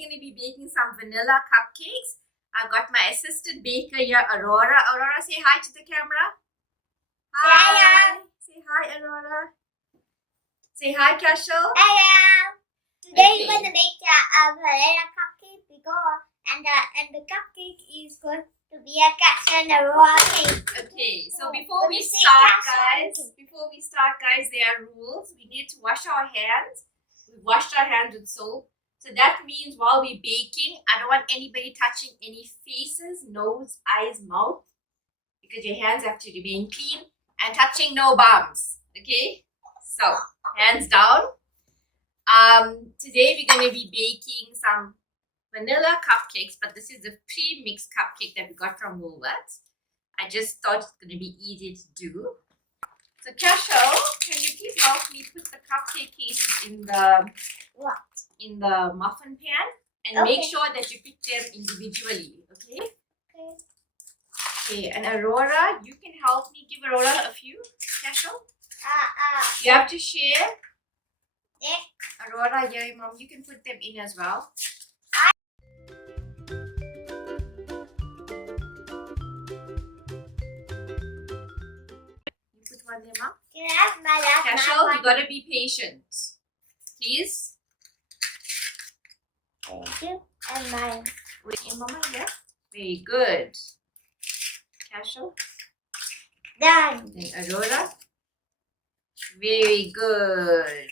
we're going to be baking some vanilla cupcakes. I've got my assistant baker here, Aurora. Aurora, say hi to the camera. Hi. Say hi, Aurora. Say hi, Cashel. Hello. Today Okay. we're going to make the vanilla cupcake and the cupcake is going to be a Cashel and a raw cake. Okay, so before we start, guys, there are rules. We need to wash our hands. We've washed our hands with soap. So that means while we're baking, I don't want anybody touching any faces, nose, eyes, mouth, because your hands have to remain clean, and touching no bums. Okay? So, hands down. Today we're going to be baking some vanilla cupcakes, but this is a pre-mixed cupcake that we got from Woolworths. I just thought it's going to be easy to do. So, Cashel, can you please help me put the cupcake cases in the muffin pan and make sure that you pick them individually, okay? Okay, and Aurora, you can help me give Aurora a few, Cashel. You have to share. Aurora, yeah, Mom, you can put them in as well. You put one there, Mom. Cashel, you gotta be patient. Please. Thank you. And mine. Wait, Mama, yeah? Very good. Cashel. Done. Then Aurora. Very good.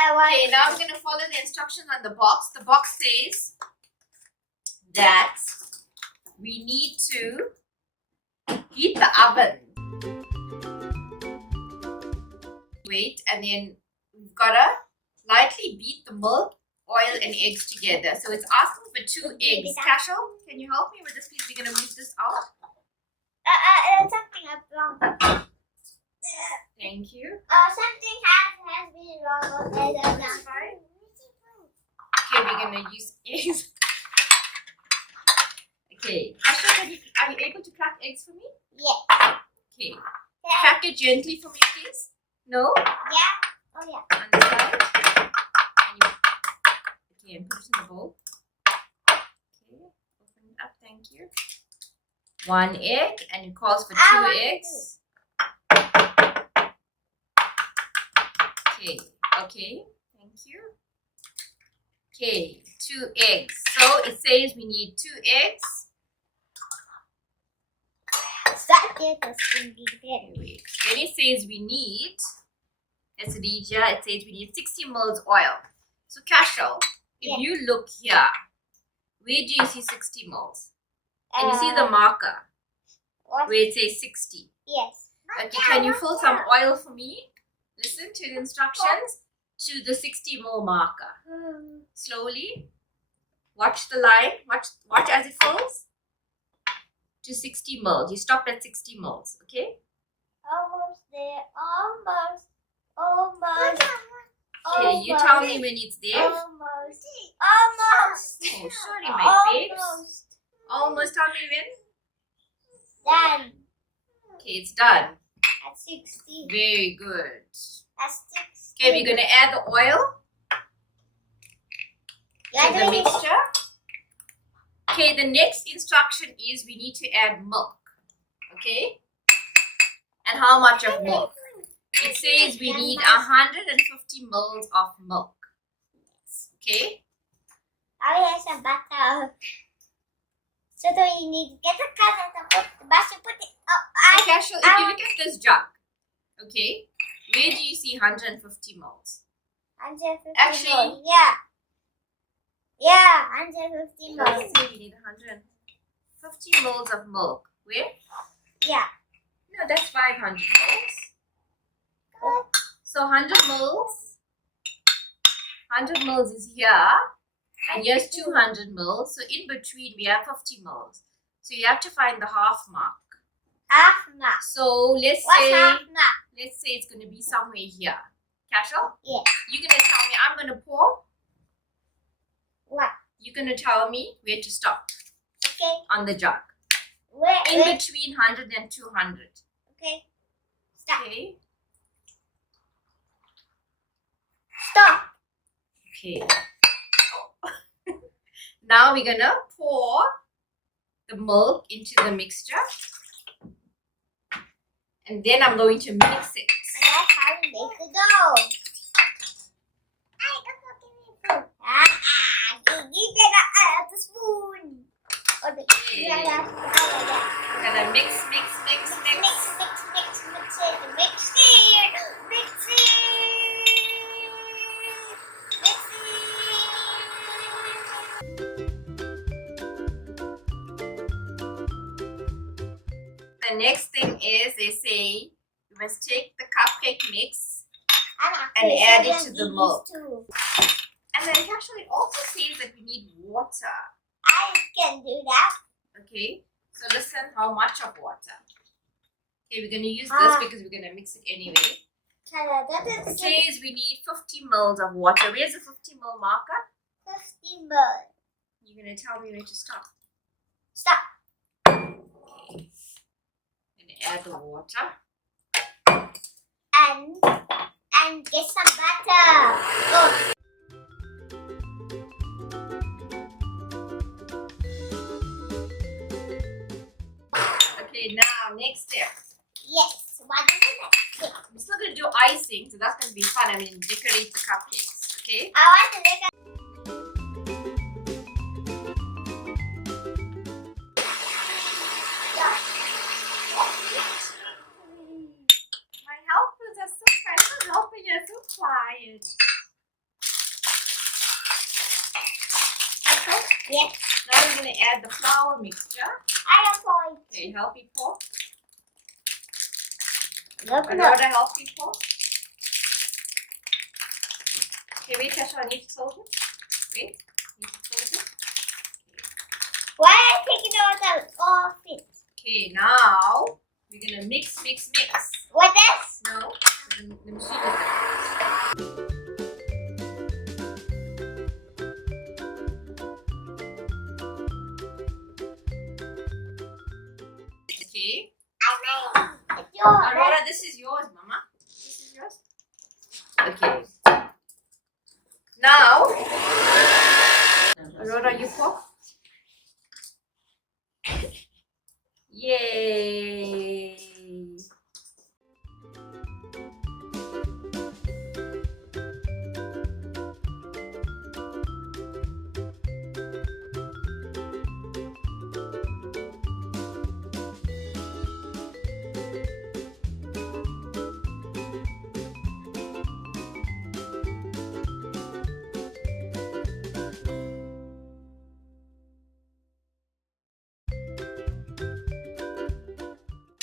Okay, now I'm going to follow the instructions on the box. The box says that we need to heat the oven. Wait, and then we've got to lightly beat the milk, oil and eggs together. So it's asking for 2 eggs. Cashel, can you help me with this, please? We're going to move this out. Something is wrong. Thank you. Something has been wrong. That's fine. Okay, we're going to use eggs. Okay. Cashel, are you able to crack eggs for me? Yeah. Okay. Crack it gently for me, please. No? Yeah. Oh, yeah. On the side. Okay, and put it in the bowl. Okay, open it up, thank you. 1 egg, and it calls for 2 eggs. Okay, thank you. Okay, 2 eggs. So it says we need 2 eggs. Wait. Then it says we need, let's read here, it says we need 60 ml oil. So Cashel, if you look here, where do you see 60 ml? Can you see the marker where it says 60? Yes. Okay, can you fill some oil for me? Listen to the instructions. To the 60 ml marker. Slowly. Watch the line. Watch as it fills. To 60 ml. You stop at 60 ml. Okay? Almost there. Almost. Okay, you tell me when it's there. Almost. Oh, sorry, my babes. Almost. Tell me when. Done. Okay, it's done. At 60. Very good. At 60. Okay, we're going to add the oil to the mixture. Okay, the next instruction is we need to add milk. Okay? And how much of milk? It says we need 150 ml of milk. Okay? I have some butter. So do you need to get the cutter to put the butter, put it. So Cashel, if you look at this jug, okay, where do you see 150 ml? 150 Actually, ml. Yeah, 150 Let's ml. say we need 150 ml of milk. Where? Yeah. No, that's 500 ml. So 100 ml is here, and here's 200 ml. So in between we have 50 ml. So you have to find the half mark. Half mark. So let's What's say half mark? it's going to be somewhere here. Cashel? Yeah. You're going to tell me, I'm going to pour. What? You're going to tell me where to stop. Okay. On the jug. Where? Between 100 and 200. Okay. Stop. Okay. Stop. Okay. Now we're gonna pour the milk into the mixture. And then I'm going to mix it. And that's how we make the dough. Hey, that's not giving me food. You take the spoon. Or the, We're gonna mix, mix, mix, mix. Mix it. The next thing is they say you must take the cupcake mix and add it to the milk. Too. And then it actually also says that we need water. I can do that. Okay, so listen how much of water. Okay, we're going to use this because we're going to mix it anyway. It says we need 50 ml of water. Where's the 50 ml marker? 50 ml. You're going to tell me where to stop. Stop. Okay. I'm going to add the water. And get some butter. Oh. Okay, now next step. Yes, what is the next step? I'm still going to do icing, so that's going to be fun. I'm going to decorate the cupcakes, okay? I want to make a... My helpers are so kind. My helpers are so quiet. Okay? Yes. Now we're going to add the flour mixture. I have point. Okay, help me pour. Look, Another help me pour. Okay, wait, Tasha, I need to fold it. Wait, I need to fold it. why are you taking out the off it? Okay, now we're going to mix, mix, mix. What this? No, the machine is okay. It's yours. Aurora, this is yours, Mama. This is yours. Okay. Now, Aurora, you pour. Yay!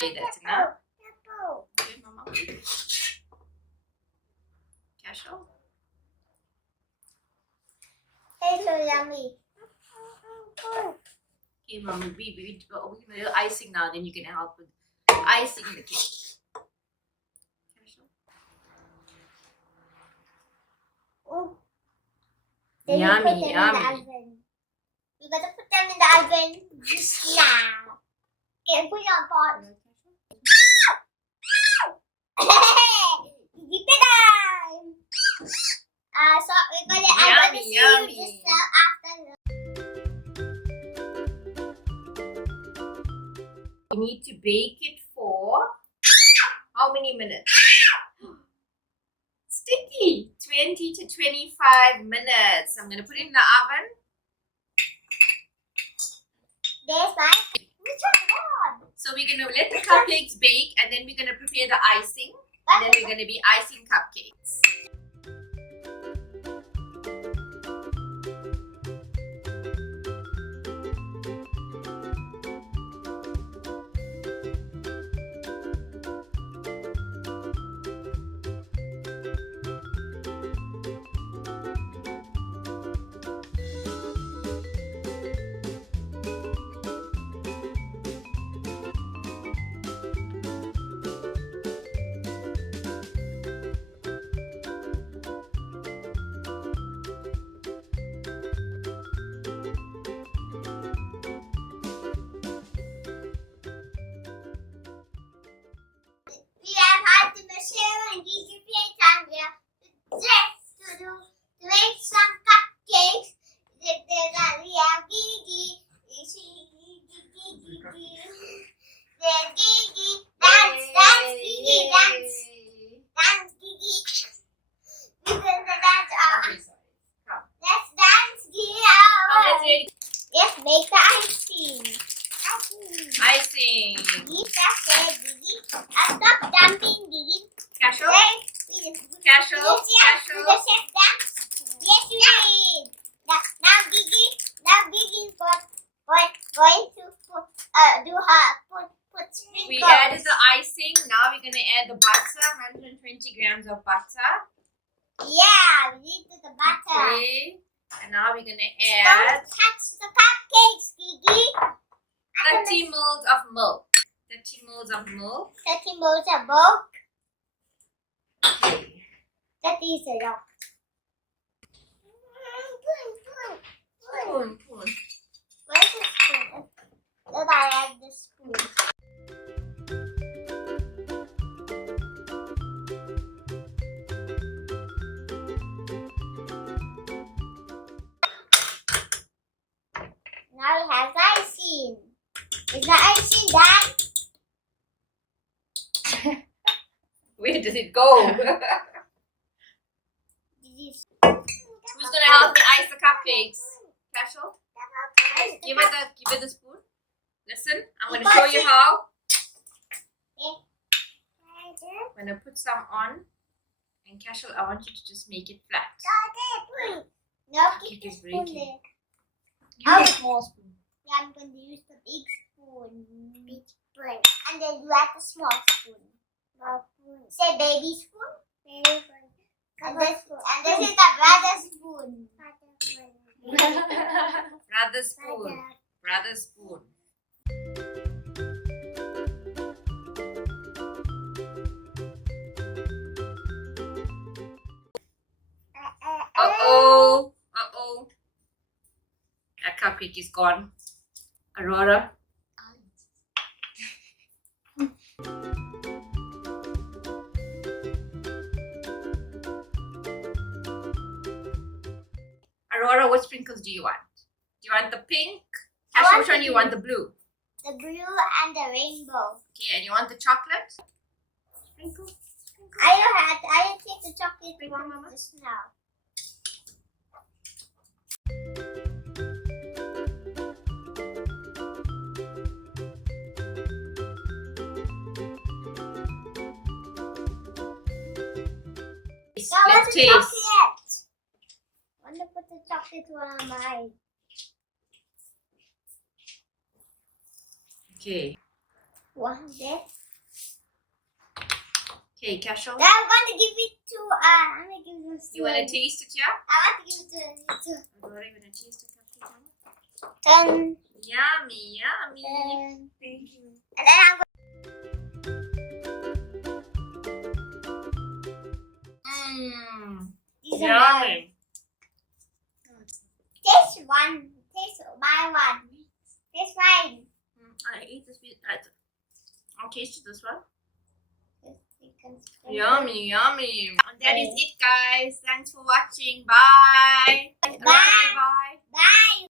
Okay, that's enough. Okay, Mama. Casual. It's so yummy. Okay, Mama, we're gonna do icing now, then you can help with icing the cake. Casual. Then Yummy, you put them in the yummy. oven. You gotta put them in the oven just now. Okay, put it on pause. Keep it on. So I'm gonna see Yummy, you just after. We need to bake it for how many minutes? Sticky! 20 to 25 minutes. I'm going to put it in the oven. There's my on. So we're going to let the cupcakes bake and then we're going to prepare the icing. And then we're going to be icing cupcakes. There's Gigi. Dance, dance, Gigi, dance. Dance, Gigi. You can dance. Let's dance, Gigi. Let's make the icing. Icing. Gigi, that's it, Gigi. Stop dumping, Gigi. Casual. Casual. Casual. Did the chef dance? Yes, you did. Now Gigi is going to do her put sprinkles. We added the icing. Now we're gonna add the butter. 120 grams of butter. Yeah, we need the butter. Okay. And now we're gonna Don't add touch the cupcakes, Gigi. 30 ml of milk. 30 ml of milk. 30 ml of milk. Okay. That is a lot. Spoon, spoon. Where's the spoon? Then I add the spoon. Now we have the icing. Is the icing done? Where does it go? Who's gonna help me ice the cupcakes? Casual? Give it the spoon. Listen, I'm gonna show you how. I'm gonna put some on. And Casual, I want you to just make it flat. No, Cupcake keep the is spoon breaking. there. Use a small spoon. Yeah, I'm going to use the big spoon. Big spoon. And then you add the small spoon. Small spoon. Say baby spoon. Baby spoon. And this is the brother spoon. Brother spoon. Brother spoon. Uh-oh. Uh-oh. That cupcake is gone. Aurora. Aurora, what sprinkles do you want? Do you want the pink? Casual, which one do you want? The blue? The blue and the rainbow. Okay, and you want the chocolate? Sprinkle. I take the chocolate Sprinkle, Mama. just now. Let's taste. Chocolate. I want to put the chocolate one on mine. Okay. One there. Okay, Casual. Then I'm going to give it to I'm going to give it to You want to taste it, yeah? I want to give it to Aurora, you want to taste the cupcake, Mama? Yummy, yummy. Thank you. And then I'm these are mine. Yummy. Taste one. Taste my one. Taste mine. I ate this bit. I'll taste this one. You can spray Yummy, yummy. And that is it, guys. Thanks for watching. Bye. Bye. Bye. Bye.